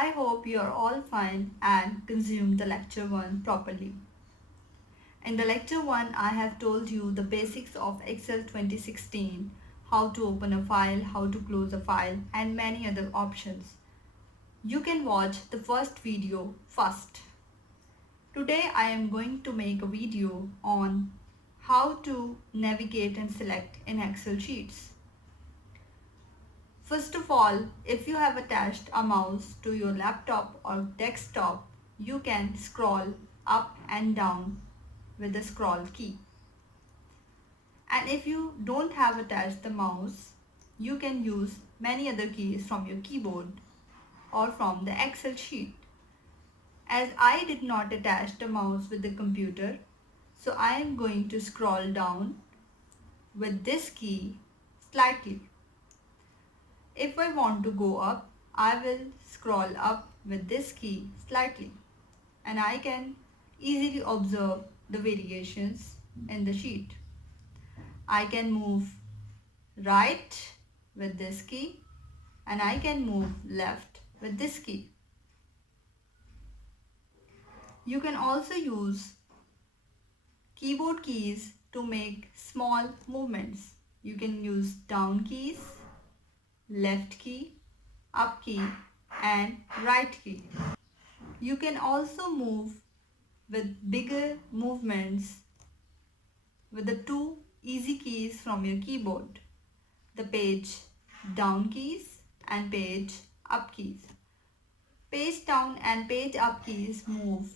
I hope you are all fine and consumed the lecture 1 properly. In the lecture 1, I have told you the basics of Excel 2016, how to open a file, how to close a file, and many other options. You can watch the first video first. Today I am going to make a video on how to navigate and select in Excel sheets. First of all, if you have attached a mouse to your laptop or desktop, you can scroll up and down with the scroll key. And if you don't have attached the mouse, you can use many other keys from your keyboard or from the Excel sheet. As I did not attach the mouse with the computer, so I am going to scroll down with this key slightly. If I want to go up, I will scroll up with this key slightly, and I can easily observe the variations in the sheet. I can move right with this key and I can move left with this key. You can also use keyboard keys to make small movements. You can use down keys, left key, up key, and right key. You can also move with bigger movements with the two easy keys from your keyboard, the page down keys and page up keys. Page down and page up keys move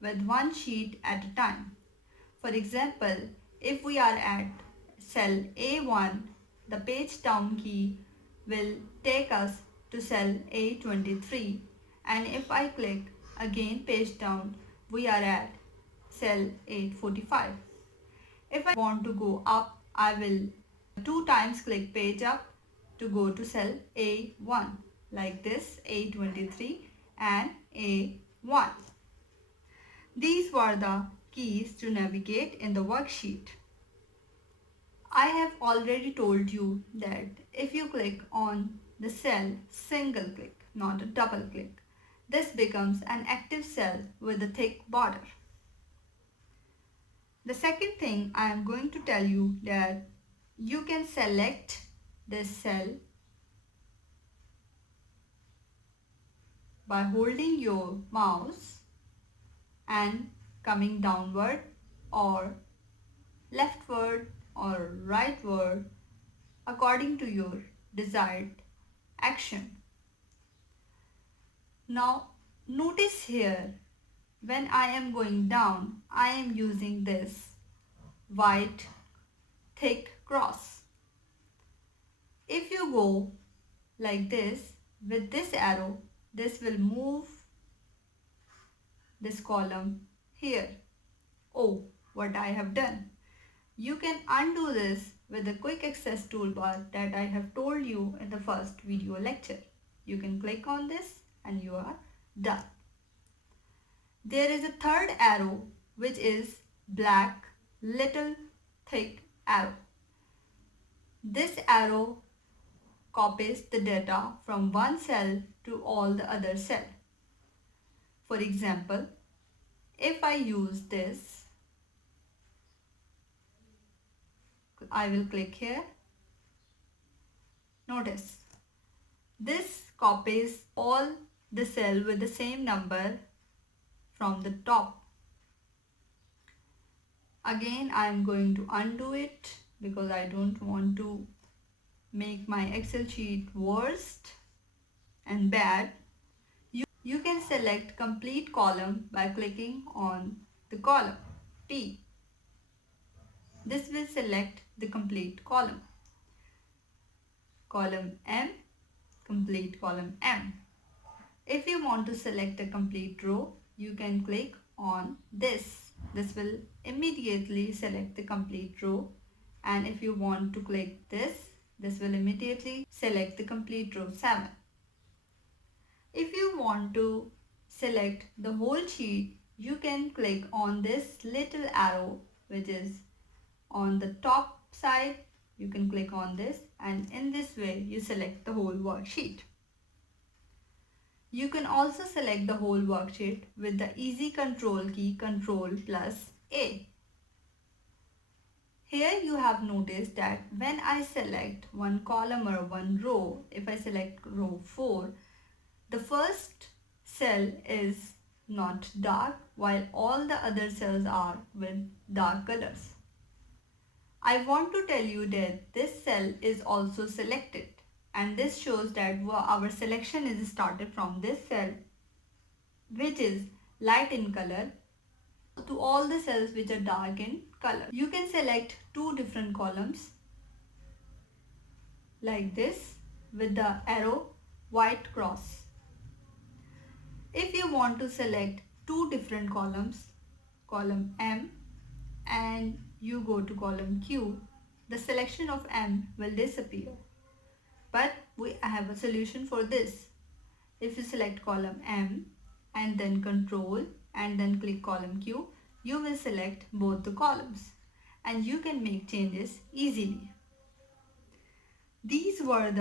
with one sheet at a time. For example, if we are at cell A1, the page down key will take us to cell A23, and if I click again page down, we are at cell 845. If I want to go up, I will 2 times click page up to go to cell A1, like this, A23 and A1. These were the keys to navigate in the worksheet. I have already told you that if you click on the cell single click, not a double click, this becomes an active cell with a thick border. The second thing I am going to tell you that you can select this cell by holding your mouse and coming downward or leftward or rightward according to your desired action. Now notice here, when I am going down, I am using this white thick cross. If you go like this with this arrow, this will move this column here. Oh, what I have done. You can undo this with the quick access toolbar that I have told you in the first video lecture. You can click on this and you are done. There is a third arrow which is black little thick arrow. This arrow copies the data from one cell to all the other cells. For example, if I use this, I will click here. Notice, this copies all the cell with the same number from the top. Again, I am going to undo it because I don't want to make my Excel sheet worst and bad. You can select complete column by clicking on the column T. This will select the complete column. Column M, complete column M. If you want to select a complete row, you can click on this. This will immediately select the complete row. And if you want to click this, this will immediately select the complete row 7. If you want to select the whole sheet, you can click on this little arrow which is on the top side. You can click on this, and in this way you select the whole worksheet. You can also select the whole worksheet with the easy control key Ctrl plus A. Here you have noticed that when I select one column or one row, if I select row 4, the first cell is not dark while all the other cells are with dark colors. I want to tell you that this cell is also selected, and this shows that our selection is started from this cell, which is light in color, to all the cells which are dark in color. You can select two different columns like this with the arrow white cross. If you want to select two different columns, column M and you go to column Q, the selection of M will disappear. But we have a solution for this. If you select column M and then control and then click column Q, you will select both the columns and you can make changes easily. These were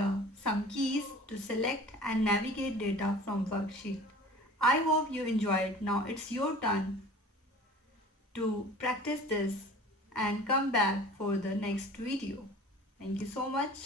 some keys to select and navigate data from worksheet. I hope you enjoyed. Now it's your turn to practice this and come back for the next video. Thank you so much.